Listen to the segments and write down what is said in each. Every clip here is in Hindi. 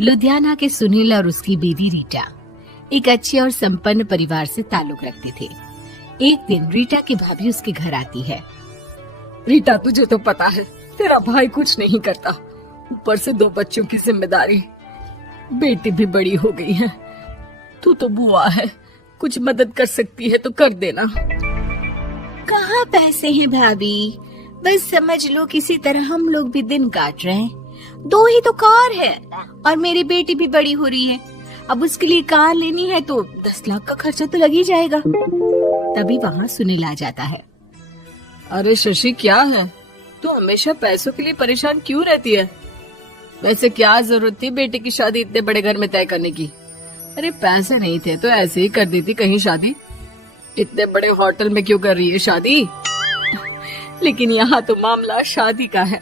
लुधियाना के सुनील और उसकी बीवी रीटा एक अच्छे और संपन्न परिवार से ताल्लुक रखते थे। एक दिन रीटा की भाभी उसके घर आती है। रीटा, तुझे तो पता है तेरा भाई कुछ नहीं करता, ऊपर से 2 बच्चों की जिम्मेदारी, बेटी भी बड़ी हो गई है। तू तो बुआ है, कुछ मदद कर सकती है तो कर देना। कहाँ पैसे हैं भाभी, बस समझ लो किसी तरह हम लोग भी दिन काट रहे हैं। 2 ही तो कार है और मेरी बेटी भी बड़ी हो रही है। अब उसके लिए कार लेनी है तो 10 लाख का खर्चा तो लग ही जाएगा। तभी वहाँ सुनील आ जाता है। अरे शशि, क्या है, तू हमेशा पैसों के लिए परेशान क्यों रहती है? वैसे क्या जरूरत थी बेटी की शादी इतने बड़े घर में तय करने की? अरे पैसे नहीं थे तो ऐसे ही कर देती कहीं शादी। इतने बड़े होटल में क्यों कर रही है शादी? लेकिन यहाँ तो मामला शादी का है,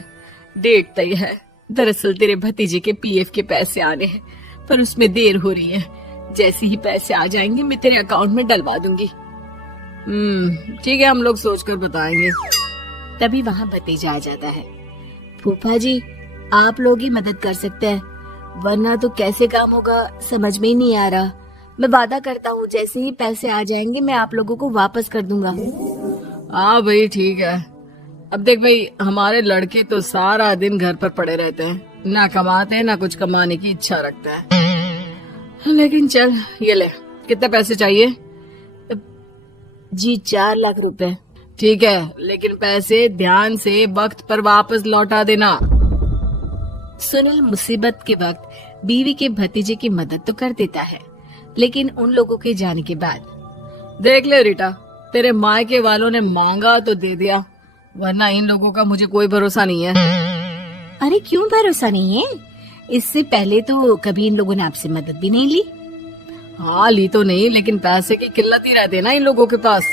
डेट तय है। दरअसल तेरे भतीजे के पीएफ के पैसे आने हैं, पर उसमें देर हो रही है। जैसे ही पैसे आ जाएंगे मैं तेरे अकाउंट में डलवा दूंगी। ठीक है, हम लोग सोचकर बताएंगे। तभी वहाँ भतीजा आ जाता है। फूफा जी, आप लोग ही मदद कर सकते हैं, वरना तो कैसे काम होगा समझ में ही नहीं आ रहा। मैं वादा करता हूँ जैसे ही पैसे आ जाएंगे मैं आप लोगों को वापस कर दूंगा। हाँ भाई, ठीक है। अब देख भाई, हमारे लड़के तो सारा दिन घर पर पड़े रहते हैं, ना कमाते हैं ना कुछ कमाने की इच्छा रखते हैं। लेकिन चल, ये ले, कितने पैसे चाहिए? जी 4 लाख रुपए। ठीक है, लेकिन पैसे ध्यान से वक्त पर वापस लौटा देना। सुनील मुसीबत के वक्त बीवी के भतीजे की मदद तो कर देता है, लेकिन उन लोगों के जाने के बाद देख ले रीटा, तेरे मायके वालों ने मांगा तो दे दिया, वरना इन लोगों का मुझे कोई भरोसा नहीं है। अरे क्यों भरोसा नहीं है? इससे पहले तो कभी इन लोगों ने आपसे मदद भी नहीं ली। हाँ, ली तो नहीं, लेकिन पैसे की किल्लत ही रहती है ना इन लोगों के पास।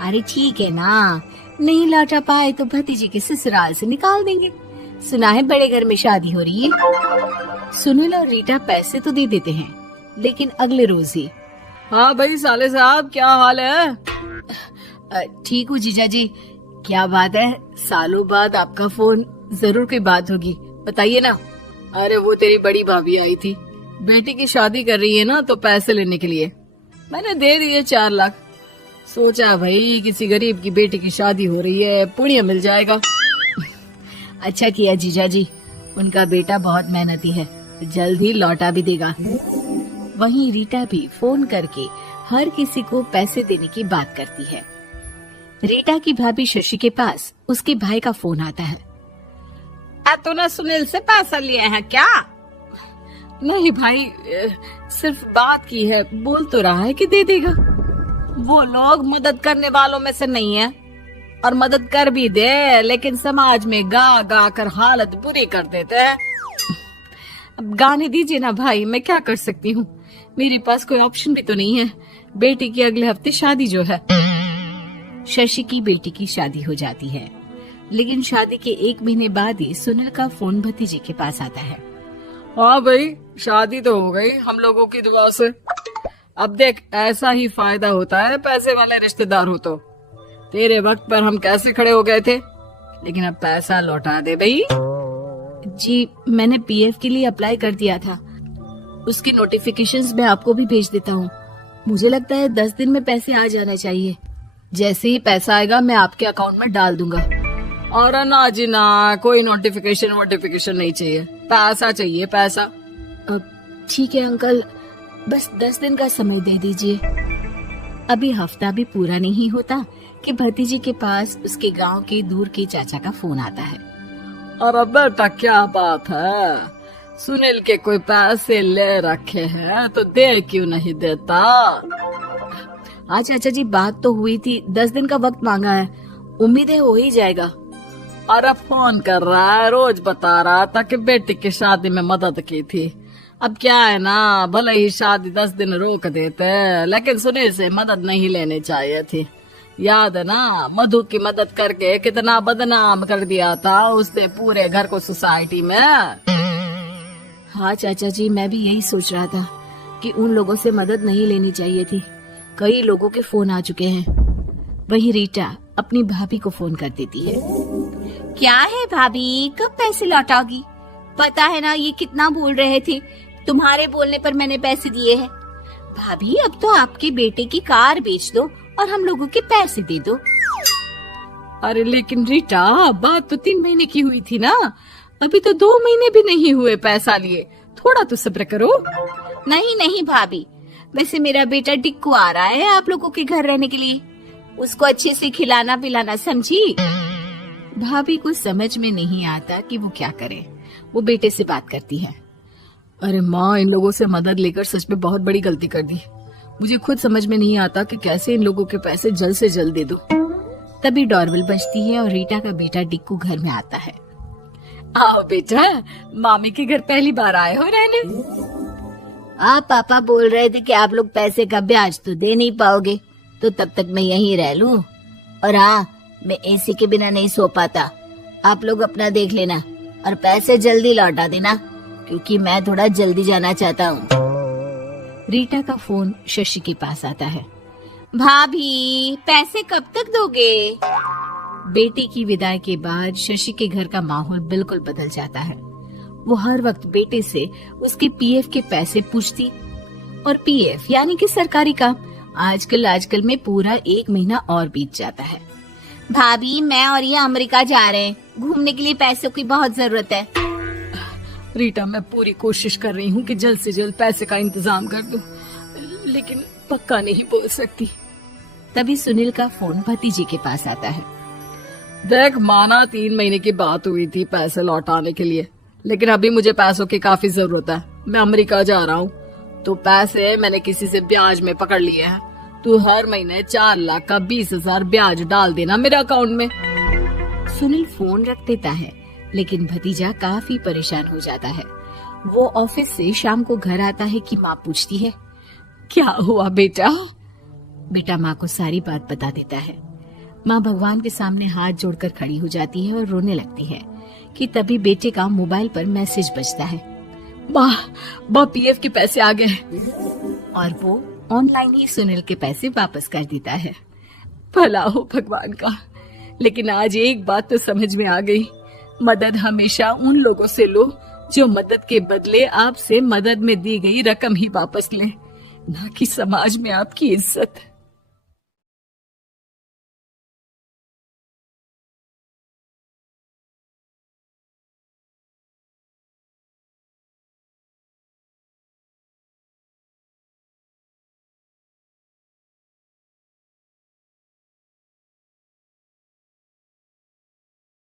अरे ठीक है ना, नहीं लौटा पाए तो भतीजे के ससुराल से निकाल देंगे। सुना है बड़े घर में शादी हो रही है। सुनील और रीटा पैसे तो दे देते हैं, लेकिन अगले रोज ही। हाँ भाई साले साहब, क्या हाल है? ठीक हूँ जीजा जी। क्या बात है, सालों बाद आपका फोन, जरूर कोई बात होगी, बताइए ना। अरे वो तेरी बड़ी भाभी आई थी, बेटी की शादी कर रही है ना, तो पैसे लेने के लिए मैंने दे दिए 4 लाख। सोचा भाई किसी गरीब की बेटी की शादी हो रही है, पुण्य मिल जाएगा। अच्छा किया जीजा जी, उनका बेटा बहुत मेहनती है, जल्द ही लौटा भी देगा। वहीं रीटा भी फोन करके हर किसी को पैसे देने की बात करती है। रीटा की भाभी शशि के पास उसके भाई का फोन आता है। तूने सुनील से पैसा लिया है क्या? नहीं भाई, सिर्फ बात की है, बोल तो रहा है कि दे देगा। वो लोग मदद करने वालों में से नहीं है, और मदद कर भी दे लेकिन समाज में गा गा कर हालत बुरी कर देते हैं। अब गाने दीजिए ना भाई, मैं क्या कर सकती हूँ, मेरे पास कोई ऑप्शन भी तो नहीं है। बेटी की अगले हफ्ते शादी जो है। शशि की बेटी की शादी हो जाती है, लेकिन शादी के 1 महीने बाद ही सुनील का फोन भतीजे के पास आता है। हाँ भाई, शादी तो हो गई हम लोगों की दुआ से। अब देख, ऐसा ही फायदा होता है पैसे वाले रिश्तेदार हो तो। तेरे वक्त पर हम कैसे खड़े हो गए थे, लेकिन अब पैसा लौटा दे भाई। जी, मैंने पीएफ के लिए अप्लाई कर दिया था, उसकी नोटिफिकेशंस मैं आपको भी भेज देता हूँ। मुझे लगता है 10 दिन में पैसे आ जाना चाहिए। जैसे ही पैसा आएगा मैं आपके अकाउंट में डाल दूंगा। और ना जी ना, कोई नोटिफिकेशन नहीं चाहिए, पैसा चाहिए, पैसा। ठीक है अंकल, बस 10 दिन का समय दे दीजिए। अभी हफ्ता भी पूरा नहीं होता कि भतीजे के पास उसके गांव के दूर के चाचा का फोन आता है। अरे बेटा, क्या बात है, सुनील के कोई पैसे ले रखे हैं तो दे क्यों नहीं देता? हाँ चाचा जी, बात तो हुई थी, 10 दिन का वक्त मांगा है, उम्मीद है हो ही जाएगा। अरे फोन कर रहा है, रोज बता रहा था कि बेटी की शादी में मदद की थी। अब क्या है ना, भले ही शादी 10 दिन रोक देते, लेकिन सुनील से मदद नहीं लेनी चाहिए थी। याद है ना, मधु की मदद करके कितना बदनाम कर दिया था उसने पूरे घर को सोसाइटी में। हाँ चाचा जी, मैं भी यही सोच रहा था कि उन लोगों से मदद नहीं लेनी चाहिए थी। कई लोगों के फोन आ चुके हैं। वहीं रीटा अपनी भाभी को फोन कर देती है। क्या है भाभी, कब पैसे लौटाओगी? पता है ना ये कितना बोल रहे थे, तुम्हारे बोलने पर मैंने पैसे दिए हैं। भाभी अब तो आपके बेटे की कार बेच दो और हम लोगों के पैसे दे दो। अरे लेकिन रीटा, बात तो 3 महीने की हुई थी ना, अभी तो 2 महीने भी नहीं हुए पैसा लिए, थोड़ा तो सब्र करो। नहीं नहीं भाभी, वैसे मेरा बेटा टिक्कू आ रहा है आप लोगों के घर रहने के लिए, उसको अच्छे से खिलाना पिलाना, समझी। भाभी को समझ में नहीं आता कि वो क्या करे। वो बेटे से बात करती है। अरे माँ, इन लोगों से मदद लेकर सच में बहुत बड़ी गलती कर दी। मुझे खुद समझ में नहीं आता कि कैसे इन लोगों के पैसे जल्द से जल्द दे दूं। तभी डोरबेल बजती है और रीटा का बेटा टिक्कू घर में आता है। आओ बेटा, मामी के घर पहली बार आए हो रहने। आप पापा बोल रहे थे कि आप लोग पैसे का ब्याज तो दे नहीं पाओगे, तो तब तक मैं यहीं रह लूं। और हाँ, मैं एसी के बिना नहीं सो पाता। आप लोग अपना देख लेना और पैसे जल्दी लौटा देना, क्योंकि मैं थोड़ा जल्दी जाना चाहता हूँ। रीटा का फोन शशि के पास आता है। भाभी, पैसे कब तक दोगे? बेटे की विदाई के बाद शशि के घर का माहौल बिल्कुल बदल जाता है। वो हर वक्त बेटे से उसके पीएफ के पैसे पूछती, और पीएफ यानी कि सरकारी काम। आजकल में पूरा 1 महीना और बीत जाता है। भाभी, मैं और ये अमेरिका जा रहे हैं, घूमने के लिए पैसों की बहुत जरूरत है। रीटा, मैं पूरी कोशिश कर रही हूँ कि जल्द से जल्द पैसे का इंतजाम कर दूं, लेकिन पक्का नहीं बोल सकती। तभी सुनील का फोन भतीजे के पास आता है। देख माना 3 महीने की बात हुई थी पैसे लौटाने के लिए, लेकिन अभी मुझे पैसों की काफी जरूरत है। मैं अमेरिका जा रहा हूँ, तो पैसे मैंने किसी से ब्याज में पकड़ लिए हैं। तू हर महीने 4 लाख का 20,000 ब्याज डाल देना मेरे अकाउंट में। सुनील फोन रख देता है, लेकिन भतीजा काफी परेशान हो जाता है। वो ऑफिस से शाम को घर आता है कि माँ पूछती है, क्या हुआ बेटा? बेटा माँ को सारी बात बता देता है। माँ भगवान के सामने हाथ जोड़कर खड़ी हो जाती है और रोने लगती है कि तभी बेटे का मोबाइल पर मैसेज बजता है। माँ, पीएफ के पैसे आ गए। और वो ऑनलाइन ही सुनील के पैसे वापस कर देता है। भला हो भगवान का। लेकिन आज एक बात तो समझ में आ गई, मदद हमेशा उन लोगों से लो जो मदद के बदले आपसे मदद में दी गई रकम ही वापस लें, ना कि समाज में आपकी इज्जत।